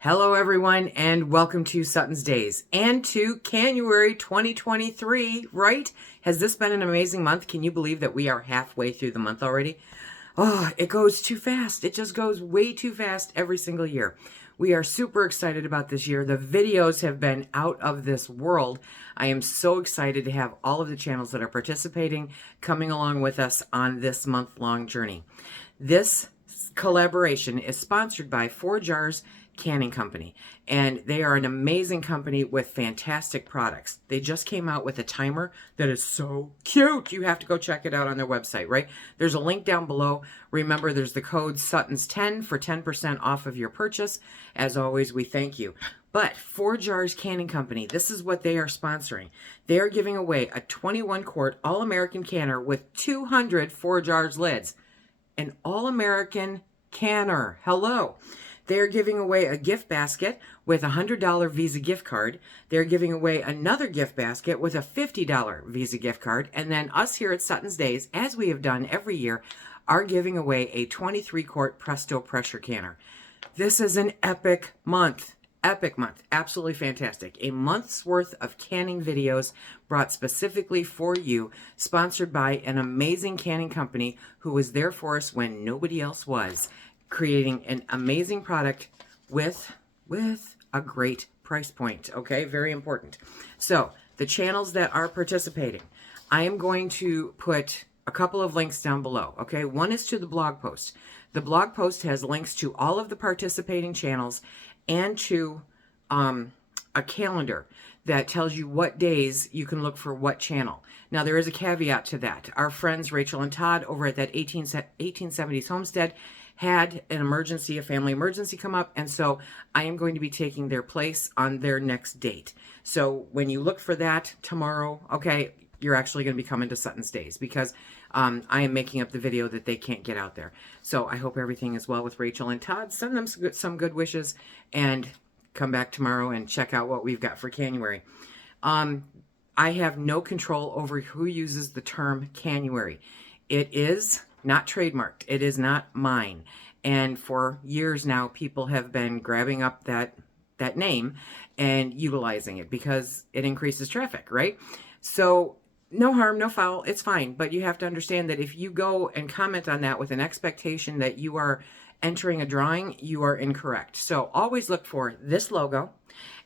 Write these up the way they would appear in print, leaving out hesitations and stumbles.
Hello everyone and welcome to SuttonsDaze and to Canuary 2023, right? Has this been an amazing month? Can you believe that we are halfway through the month already? Oh, it goes too fast. It just goes way too fast every single year. We are super excited about this year. The videos have been out of this world. I am so excited to have all of the channels that are participating coming along with us on this month-long journey. This collaboration is sponsored by 4 Jars Canning Company, and they are an amazing company with fantastic products. They just came out with a timer that is so cute. You have to go check it out on their website, right? There's a link down below. Remember, there's the code Suttons10 for 10% off of your purchase. As always, we thank you. But 4 Jars Canning Company, this is what they are sponsoring. They are giving away a 21-quart All-American canner with 200 4 Jars lids. An All-American canner. Hello. They're giving away a gift basket with a $100 Visa gift card. They're giving away another gift basket with a $50 Visa gift card. And then us here at SuttonsDaze, as we have done every year, are giving away a 23-quart Presto pressure canner. This is an epic month. Epic month. Absolutely fantastic. A month's worth of canning videos brought specifically for you, sponsored by an amazing canning company who was there for us when nobody else was, creating an amazing product with a great price point. Okay, very important. So the channels that are participating, I am going to put a couple of links down below. Okay, one is to the blog post. The blog post has links to all of the participating channels and to a calendar that tells you what days you can look for what channel. Now, there is a caveat to that. Our friends Rachel and Todd over at that 1870s Homestead had an emergency, a family emergency come up, and so I am going to be taking their place on their next date. So when you look for that tomorrow, okay, you're actually going to be coming to SuttonsDaze because I am making up the video that they can't get out there. So I hope everything is well with Rachel and Todd. Send them some good wishes and come back tomorrow and check out what we've got for Canuary. I have no control over who uses the term Canuary. It is not trademarked. It is not mine. And for years now, people have been grabbing up that name and utilizing it because it increases traffic, right? So no harm, no foul. It's fine. But you have to understand that if you go and comment on that with an expectation that you are entering a drawing, you are incorrect. So always look for this logo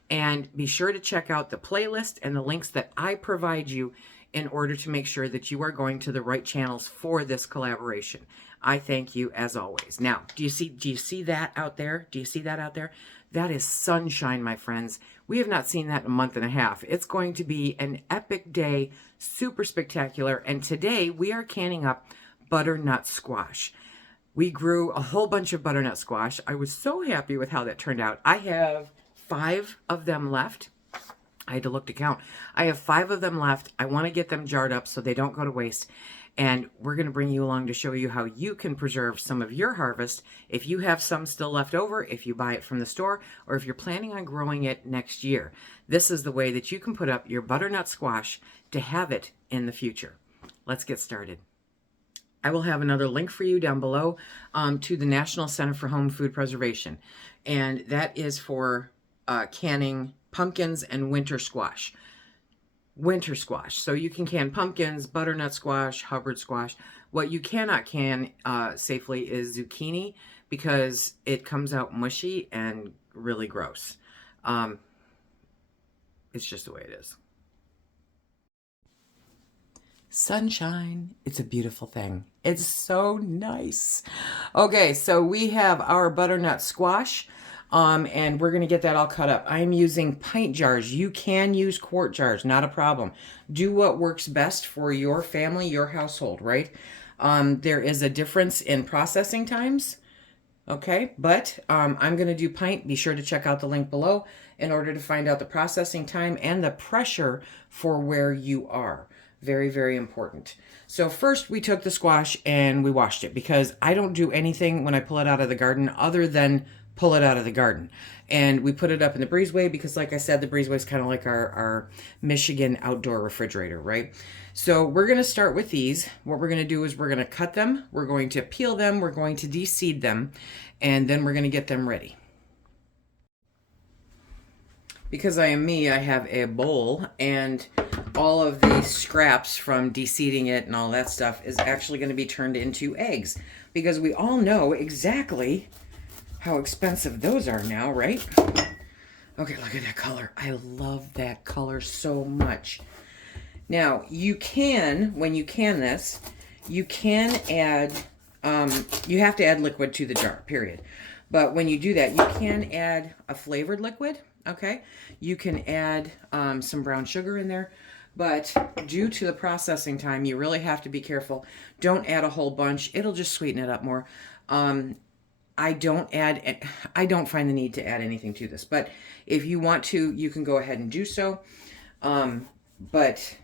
and be sure to check out the playlist and the links that I provide you in order to make sure that you are going to the right channels for this collaboration. I thank you as always. Now, do you see that out there? Do you see that out there? That is sunshine, my friends. We have not seen that in a month and a half. It's going to be an epic day, super spectacular. And today we are canning up butternut squash. We grew a whole bunch of butternut squash. I was so happy with how that turned out. I have 5 of them left. I had to look to count. I have 5 of them left. I want to get them jarred up so they don't go to waste. And we're going to bring you along to show you how you can preserve some of your harvest if you have some still left over, if you buy it from the store, or if you're planning on growing it next year. This is the way that you can put up your butternut squash to have it in the future. Let's get started. I will have another link for you down below to the National Center for Home Food Preservation. And that is for canning pumpkins and winter squash. Winter squash. So you can can pumpkins, butternut squash, Hubbard squash. What you cannot can safely is zucchini because it comes out mushy and really gross. It's just the way it is. Sunshine. It's a beautiful thing. It's so nice. Okay, so we have our butternut squash. And we're going to get that all cut up. I'm using pint jars. You can use quart jars, not a problem. Do what works best for your family, your household, right? There is a difference in processing times, okay? But I'm going to do pint. Be sure to check out the link below in order to find out the processing time and the pressure for where you are. Very, very important. So first we took the squash and we washed it because I don't do anything when I pull it out of the garden other than pull it out of the garden. And we put it up in the breezeway because, like I said, the breezeway is kind of like our Michigan outdoor refrigerator, right? So we're going to start with these. What we're going to do is we're going to cut them, we're going to peel them, we're going to de-seed them, and then we're going to get them ready. because I am me, I have a bowl, and all of the scraps from de-seeding it and all that stuff is actually going to be turned into eggs, because we all know exactly how expensive those are now, right? Okay, look at that color. I love that color so much. Now, you can, when you can this, you can add, you have to add liquid to the jar, period. But when you do that, you can add a flavored liquid, okay? You can add some brown sugar in there. But due to the processing time, you really have to be careful. Don't add a whole bunch. It'll just sweeten it up more. I don't find the need to add anything to this. But if you want to, you can go ahead and do so. But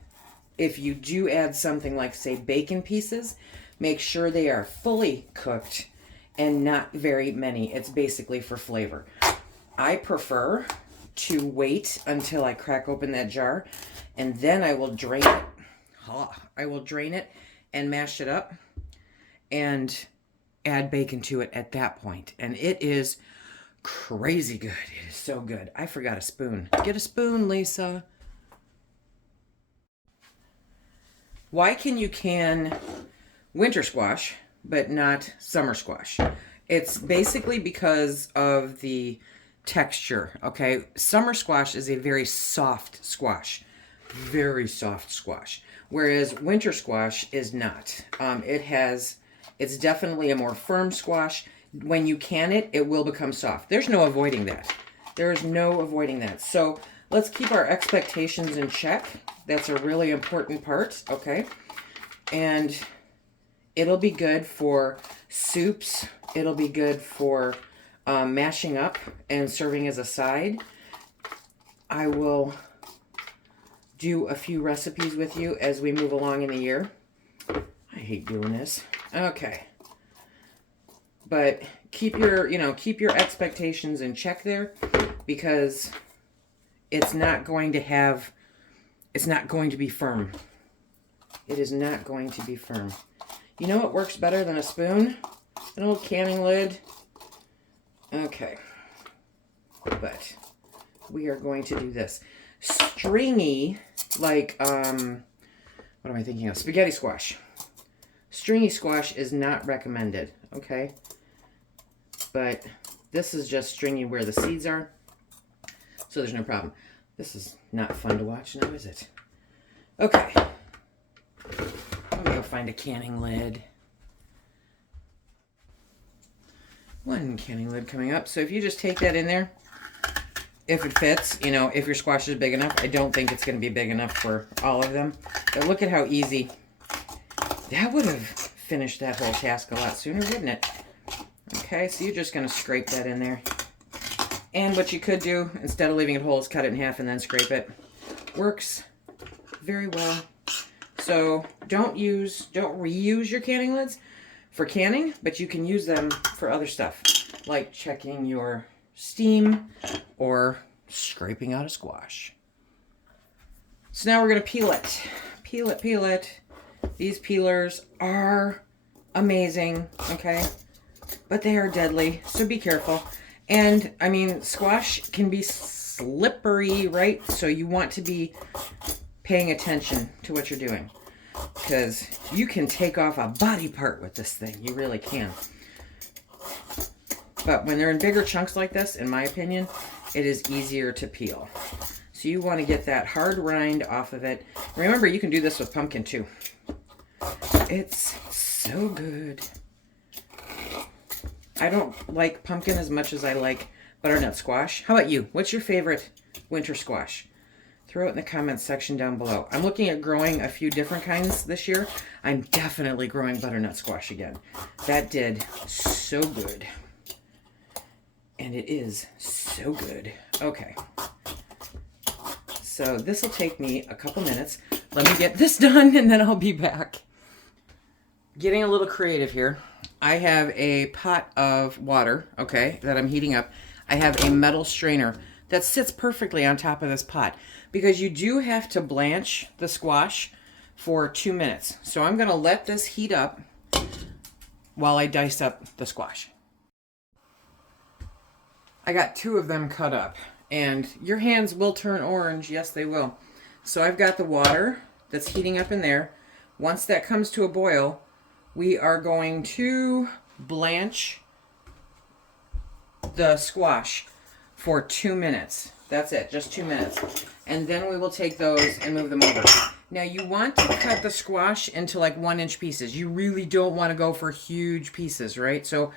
if you do add something like, say, bacon pieces, make sure they are fully cooked and not very many. It's basically for flavor. I prefer to wait until I crack open that jar, and then I will drain it. I will drain it and mash it up and add bacon to it at that point. And it is crazy good. It is so good. I forgot a spoon. Get a spoon, Lisa. Why can you can winter squash but not summer squash? It's basically because of the texture, okay? Summer squash is a very soft squash. Very soft squash. Whereas winter squash is not. It's definitely a more firm squash. When you can it, it will become soft. There's no avoiding that. There is no avoiding that. So let's keep our expectations in check. That's a really important part, okay? And it'll be good for soups. It'll be good for mashing up and serving as a side. I will do a few recipes with you as we move along in the year. I hate doing this. Okay. But keep your expectations in check there, because it's not going to be firm. It is not going to be firm. You know what works better than a spoon? An old canning lid. Okay. But we are going to do this. Stringy, like, what am I thinking of? Spaghetti squash. Stringy squash is not recommended, okay? But this is just stringy where the seeds are, so there's no problem. This is not fun to watch now, is it? Okay. Let me go find a canning lid. One canning lid coming up. So if you just take that in there, if it fits, if your squash is big enough. I don't think it's going to be big enough for all of them. But look at how easy. That would have finished that whole task a lot sooner, wouldn't it? Okay, so you're just going to scrape that in there. And what you could do, instead of leaving it whole, is cut it in half and then scrape it. Works very well. So don't reuse your canning lids for canning, but you can use them for other stuff, like checking your steam or scraping out a squash. So now we're going to peel it. Peel it, peel it. These peelers are amazing, okay? But they are deadly, so be careful. And, I mean, squash can be slippery, right? So you want to be paying attention to what you're doing, because you can take off a body part with this thing. You really can. But when they're in bigger chunks like this, in my opinion, it is easier to peel. So you want to get that hard rind off of it. Remember, you can do this with pumpkin too. It's so good. I don't like pumpkin as much as I like butternut squash. How about you? What's your favorite winter squash? Throw it in the comments section down below. I'm looking at growing a few different kinds this year. I'm definitely growing butternut squash again. That did so good. And it is so good. Okay. So this will take me a couple minutes. Let me get this done and then I'll be back. Getting a little creative here. I have a pot of water, okay, that I'm heating up. I have a metal strainer that sits perfectly on top of this pot, because you do have to blanch the squash for 2 minutes. So I'm going to let this heat up while I dice up the squash. I got 2 of them cut up, And your hands will turn orange. Yes, they will. So I've got the water that's heating up in there. Once that comes to a boil, we are going to blanch the squash for 2 minutes. That's it, just 2 minutes. And then we will take those and move them over. Now you want to cut the squash into like 1-inch pieces. You really don't want to go for huge pieces, right? So,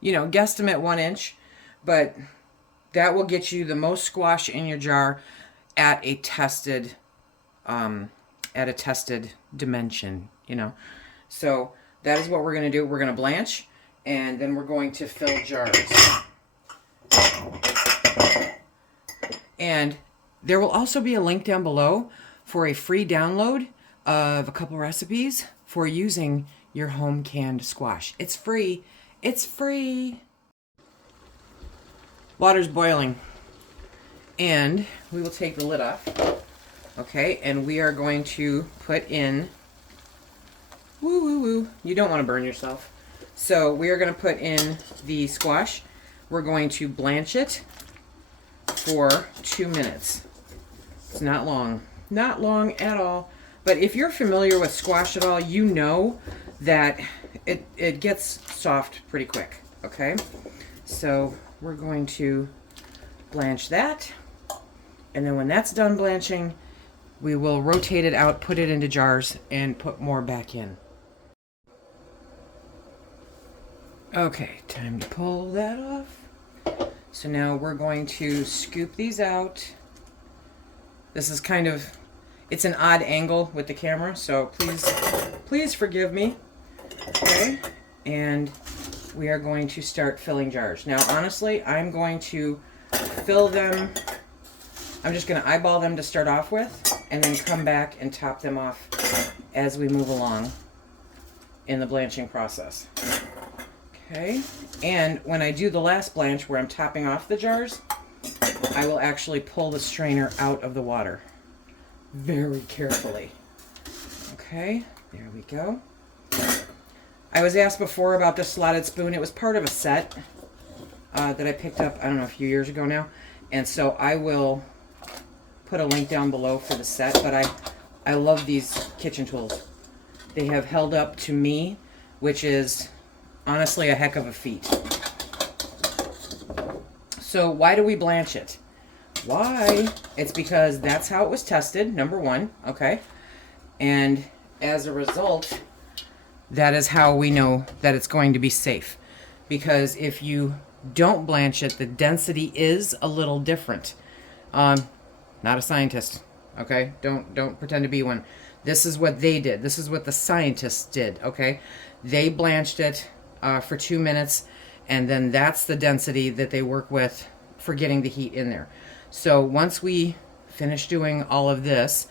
you know, guesstimate 1 inch, but that will get you the most squash in your jar at a tested dimension, you know. So that is what we're going to do. We're going to blanch, and then we're going to fill jars. And there will also be a link down below for a free download of a couple recipes for using your home canned squash. It's free. It's free. Water's boiling. And we will take the lid off. Okay, and we are going to put in, you don't want to burn yourself. So we are going to put in the squash. We're going to blanch it for 2 minutes. It's not long. Not long at all. But if you're familiar with squash at all, you know that it gets soft pretty quick. Okay? So we're going to blanch that. And then when that's done blanching, we will rotate it out, put it into jars, and put more back in. Okay, time to pull that off. So now we're going to scoop these out. This is kind of, it's an odd angle with the camera, so please forgive me. Okay, and we are going to start filling jars. Now, honestly, I'm going to fill them, I'm just going to eyeball them to start off with, and then come back and top them off as we move along in the blanching process. Okay, and when I do the last blanch where I'm topping off the jars, I will actually pull the strainer out of the water very carefully. Okay, there we go. I was asked before about this slotted spoon. It was part of a set that I picked up, I don't know, a few years ago now. And so I will put a link down below for the set, but I love these kitchen tools. They have held up to me, which is honestly a heck of a feat. So why do we blanch it? Why? It's because that's how it was tested, number one, okay? And as a result, that is how we know that it's going to be safe. Because if you don't blanch it, the density is a little different. Not a scientist, okay? Don't pretend to be one. This is what they did. This is what the scientists did, okay? They blanched it for 2 minutes, and then that's the density that they work with for getting the heat in there. So once we finish doing all of this,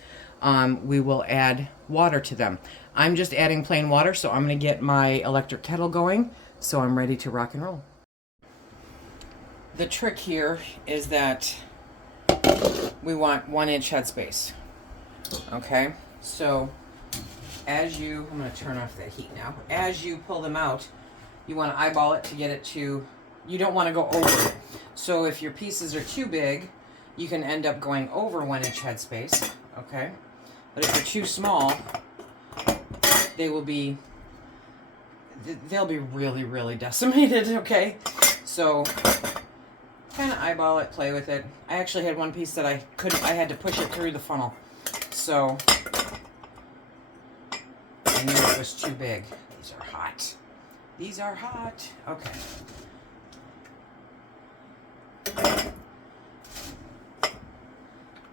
we will add water to them. I'm just adding plain water, so I'm going to get my electric kettle going, so I'm ready to rock and roll. The trick here is that we want 1-inch headspace. Okay, so as you, I'm going to turn off that heat now. As you pull them out, you want to eyeball it to get it to, you don't want to go over it. So if your pieces are too big, you can end up going over 1-inch headspace, okay? But if they're too small, they'll be really, really decimated, okay? So kind of eyeball it, play with it. I actually had one piece that I had to push it through the funnel. So I knew it was too big. These are hot. These are hot. Okay.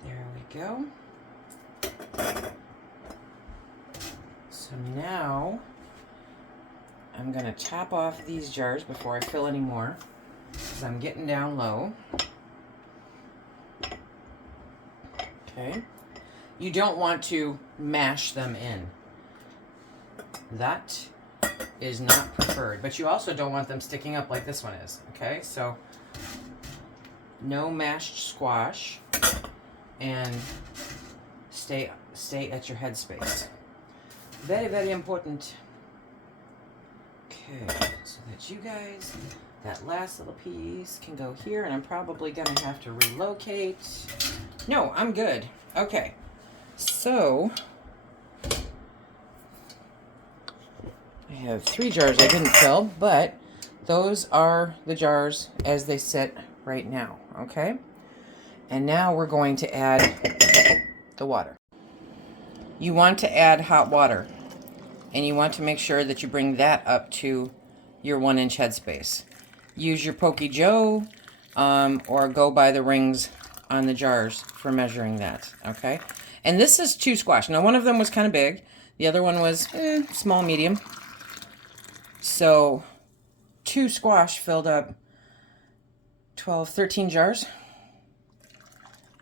There we go. So now I'm going to top off these jars before I fill any more, because I'm getting down low. Okay. You don't want to mash them in. That is not preferred, but you also don't want them sticking up like this one is. Okay, so no mashed squash, and stay at your headspace. Very, very important. Okay, so that you guys That last little piece can go here, and I'm probably going to have to relocate. No, I'm good. Okay, so I have 3 jars I didn't fill, but those are the jars as they sit right now, okay? And now we're going to add the water. You want to add hot water, and you want to make sure that you bring that up to your 1-inch headspace. Use your Pokey Joe or go by the rings on the jars for measuring that, okay? And this is 2 squash. Now, one of them was kind of big. The other one was small, medium. So 2 squash filled up 12, 13 jars.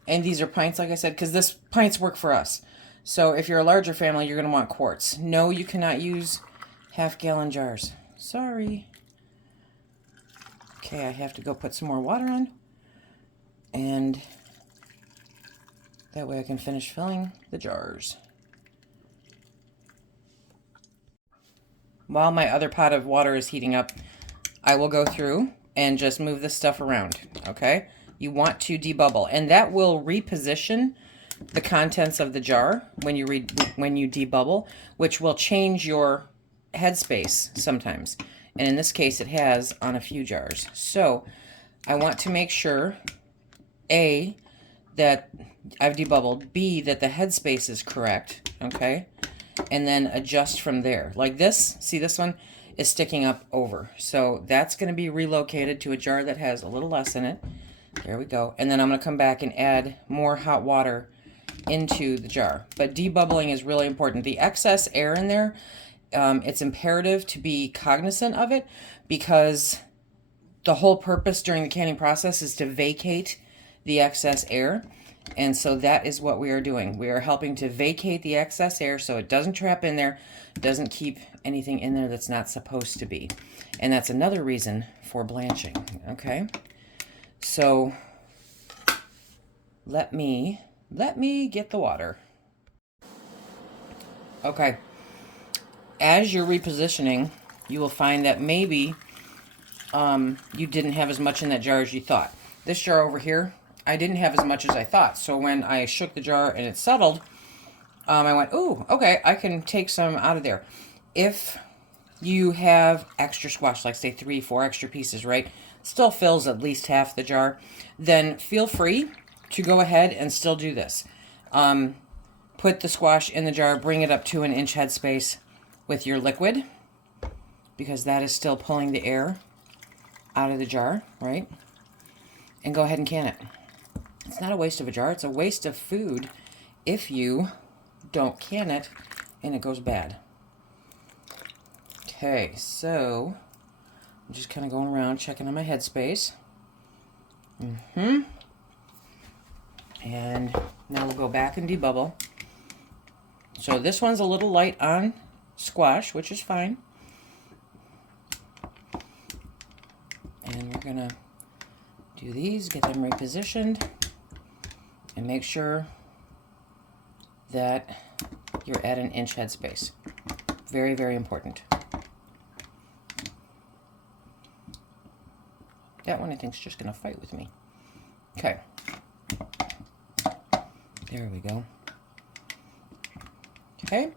And these are pints, like I said, because this pints work for us. So if you're a larger family, you're going to want quarts. No, you cannot use half-gallon jars. Sorry. Okay, I have to go put some more water on. And that way I can finish filling the jars. While my other pot of water is heating up, I will go through and just move this stuff around, okay? You want to debubble, and that will reposition the contents of the jar when you debubble, which will change your headspace sometimes. And in this case, it has on a few jars. So I want to make sure, A, that I've debubbled, B, that the headspace is correct, okay? And then adjust from there. Like this, see this one is sticking up over. So that's going to be relocated to a jar that has a little less in it. There we go. And then I'm going to come back and add more hot water into the jar. But debubbling is really important. The excess air in there, it's imperative to be cognizant of it, because the whole purpose during the canning process is to vacate the excess air. And so that is what we are doing. We are helping to vacate the excess air so it doesn't trap in there, doesn't keep anything in there that's not supposed to be. And that's another reason for blanching, okay? So let me get the water. Okay. As you're repositioning, you will find that maybe you didn't have as much in that jar as you thought. This jar over here, I didn't have as much as I thought. So when I shook the jar and it settled, I went, ooh, okay, I can take some out of there. If you have extra squash, like say 3, 4 extra pieces, right? Still fills at least half the jar, then feel free to go ahead and still do this. Put the squash in the jar, bring it up to 1-inch headspace with your liquid, because that is still pulling the air out of the jar, right? And go ahead and can it. It's not a waste of a jar, it's a waste of food if you don't can it and it goes bad. Okay, so I'm just kind of going around checking on my headspace. And now we'll go back and debubble. So this one's a little light on squash, which is fine. And we're gonna do these, get them repositioned, and make sure that you're at 1-inch headspace. Very, very important. That one I think is just gonna fight with me. Okay. There we go. Okay.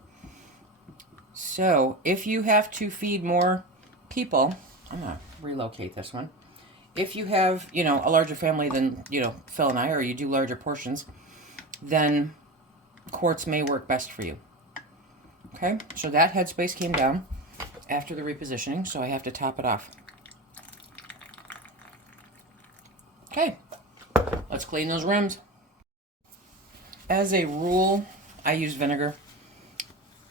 So if you have to feed more people, I'm gonna relocate this one. If you have, a larger family than, Phil and I, or you do larger portions, then quarts may work best for you. Okay, so that headspace came down after the repositioning, so I have to top it off. Okay, let's clean those rims. As a rule, I use vinegar.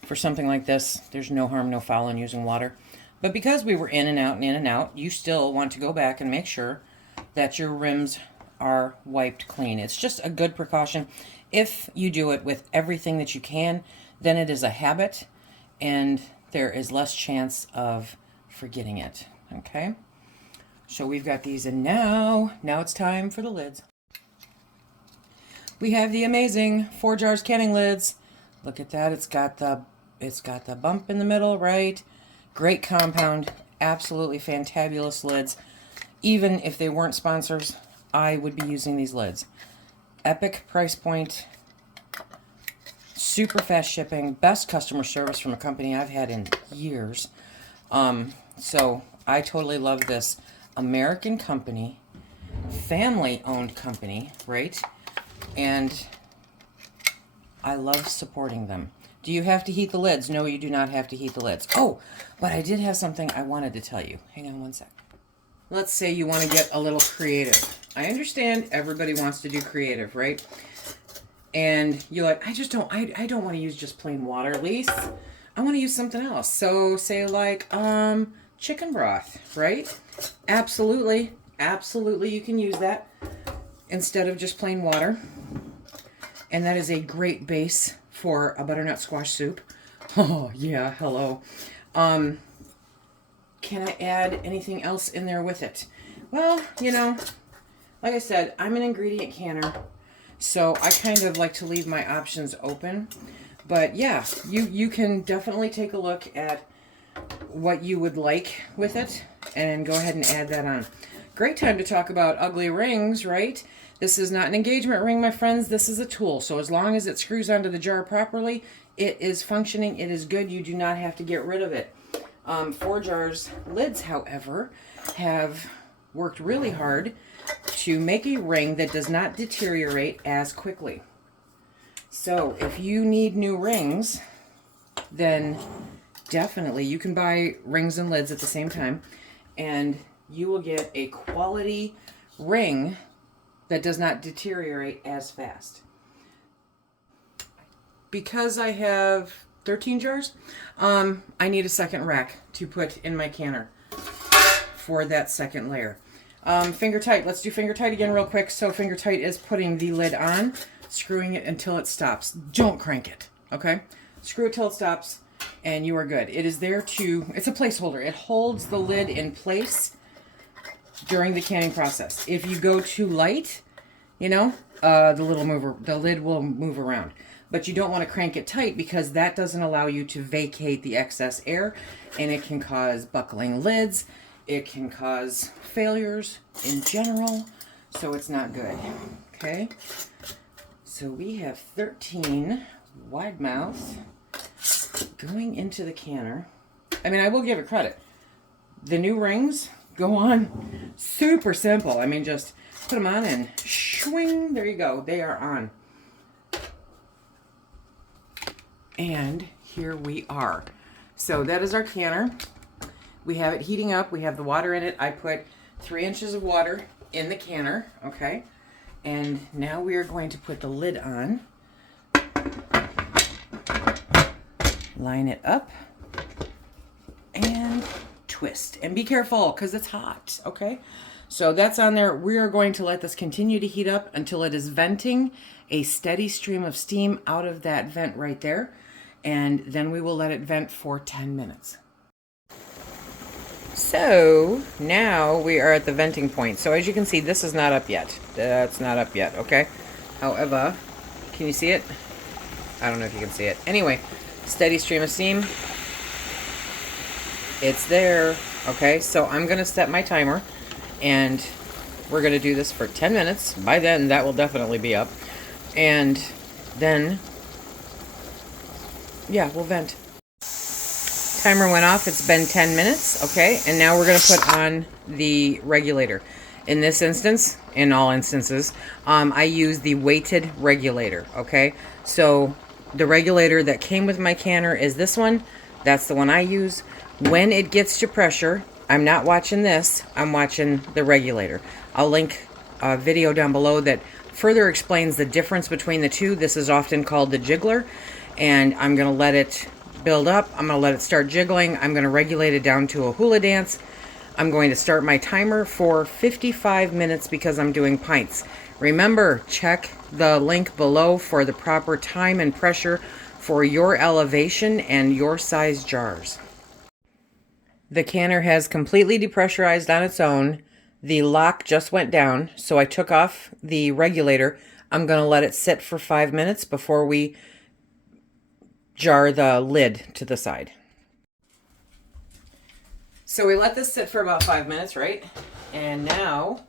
For something like this, there's no harm, no foul in using water. But because we were in and out and in and out, you still want to go back and make sure that your rims are wiped clean. It's just a good precaution. If you do it with everything that you can, then it is a habit and there is less chance of forgetting it. Okay? So we've got these in now. Now it's time for the lids. We have the amazing 4 jars canning lids. Look at that. It's got the bump in the middle, right? Great compound, absolutely fantabulous lids. Even if they weren't sponsors, I would be using these lids. Epic price point, super fast shipping, best customer service from a company I've had in years. So I totally love this American company, family-owned company, right? And I love supporting them. Do you have to heat the lids? No, you do not have to heat the lids. Oh, but I did have something I wanted to tell you. Hang on one sec. Let's say you want to get a little creative. I understand everybody wants to do creative, right? And you're like, I don't want to use just plain water, Lise. I want to use something else. So say like chicken broth, right? Absolutely. Absolutely, you can use that instead of just plain water. And that is a great base for a butternut squash soup. Oh, yeah, hello. Can I add anything else in there with it? Well, you know, like I said, I'm an ingredient canner, so I kind of like to leave my options open. But yeah, you can definitely take a look at what you would like with it and go ahead and add that on. Great time to talk about ugly rings, right? This is not an engagement ring, my friends. This is a tool. So as long as it screws onto the jar properly, it is functioning. It is good. You do not have to get rid of it. 4Jar's lids, however, have worked really hard to make a ring that does not deteriorate as quickly. So if you need new rings, then definitely you can buy rings and lids at the same time, and you will get a quality ring that does not deteriorate as fast. Because I have 13 jars, I need a second rack to put in my canner for that second layer. Finger tight. Let's do finger tight again real quick. So finger tight is putting the lid on, screwing it until it stops. Don't crank it, okay? Screw it till it stops, and you are good. It is there to, it's a placeholder. It holds the lid in place during the canning process. If you go too light, you know, the lid will move around. But you don't want to crank it tight because that doesn't allow you to vacate the excess air, and it can cause buckling lids. It can cause failures in general, so it's not good. Okay, so we have 13 wide mouth going into the canner. I mean, I will give it credit. The new rings go on super simple. I mean, just put them on and swing. There you go. They are on. And here we are. So that is our canner. We have it heating up. We have the water in it. I put 3 inches of water in the canner, okay? And now we are going to put the lid on. Line it up and twist. And be careful because it's hot, okay? So that's on there. We are going to let this continue to heat up until it is venting a steady stream of steam out of that vent right there. And then we will let it vent for 10 minutes. So now we are at the venting point. So as you can see, this is not up yet. That's not up yet, okay? However, can you see it? I don't know if you can see it. Anyway, steady stream of steam. It's there, okay? So I'm gonna set my timer and we're gonna do this for 10 minutes. By then, that will definitely be up. And then, yeah, we'll vent. Timer went off. It's been 10 minutes, okay? And now we're going to put on the regulator. In this instance, in all instances, I use the weighted regulator, okay? So the regulator that came with my canner is this one. That's the one I use. When it gets to pressure, I'm not watching this. I'm watching the regulator. I'll link a video down below that further explains the difference between the two. This is often called the jiggler. And I'm going to let it build up. I'm going to let it start jiggling. I'm going to regulate it down to a hula dance. I'm going to start my timer for 55 minutes because I'm doing pints. Remember, check the link below for the proper time and pressure for your elevation and your size jars. The canner has completely depressurized on its own. The lock just went down, so I took off the regulator. I'm going to let it sit for 5 minutes before we jar the lid to the side. So we let this sit for about 5 minutes, right? And now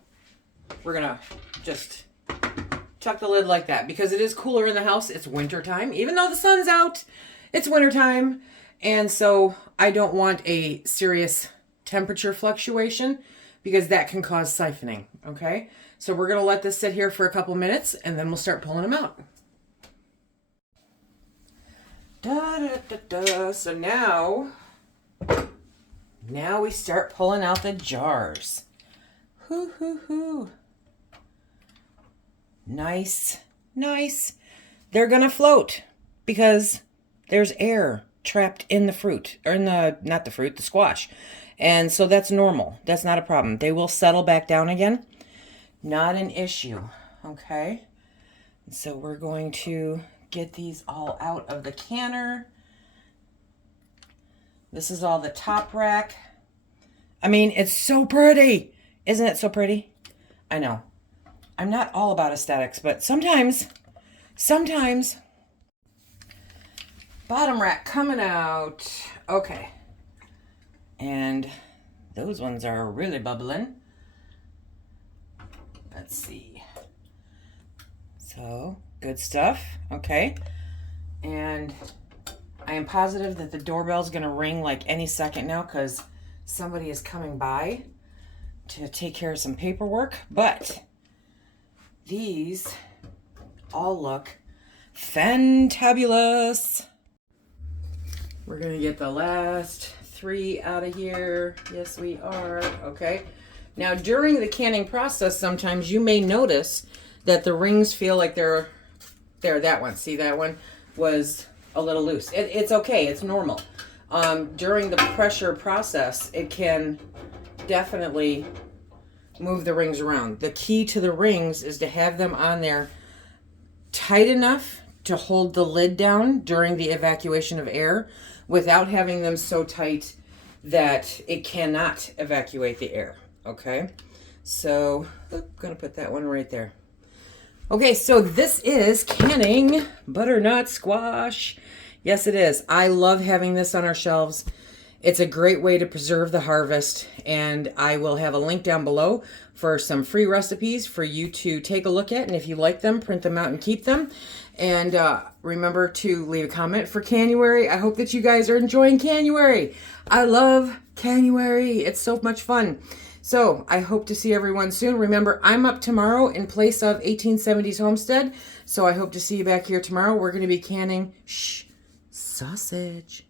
we're gonna just tuck the lid like that because it is cooler in the house. It's winter time. Even though the sun's out, it's winter time. And so I don't want a serious temperature fluctuation because that can cause siphoning, okay? So we're gonna let this sit here for a couple minutes and then we'll start pulling them out. So now we start pulling out the jars. Hoo, hoo, hoo. Nice, nice. They're gonna float because there's air trapped in the fruit, or in the, not the fruit, the squash. And so that's normal. That's not a problem. They will settle back down again. Not an issue, okay? So we're going to get these all out of the canner. This is all the top rack. I mean, it's so pretty. Isn't it so pretty? I know. I'm not all about aesthetics, but sometimes, bottom rack coming out. Okay. And those ones are really bubbling. Let's see. So, good stuff. Okay. And I am positive that the doorbell's going to ring like any second now because somebody is coming by to take care of some paperwork. But these all look fantabulous. We're going to get the last 3 out of here. Yes, we are. Okay. Now, during the canning process, sometimes you may notice that the rings feel like they're there. That one. See, that one was a little loose. It's okay. It's normal. During the pressure process, it can definitely move the rings around. The key to the rings is to have them on there tight enough to hold the lid down during the evacuation of air without having them so tight that it cannot evacuate the air. Okay, so I'm gonna put that one right there. Okay, so this is canning butternut squash. Yes, it is. I love having this on our shelves. It's a great way to preserve the harvest, and I will have a link down below for some free recipes for you to take a look at, and if you like them, print them out and keep them. And remember to leave a comment for Canuary. I hope that you guys are enjoying Canuary. I love Canuary. It's so much fun. So I hope to see everyone soon. Remember, I'm up tomorrow in place of 1870s Homestead. So I hope to see you back here tomorrow. We're going to be canning sausage.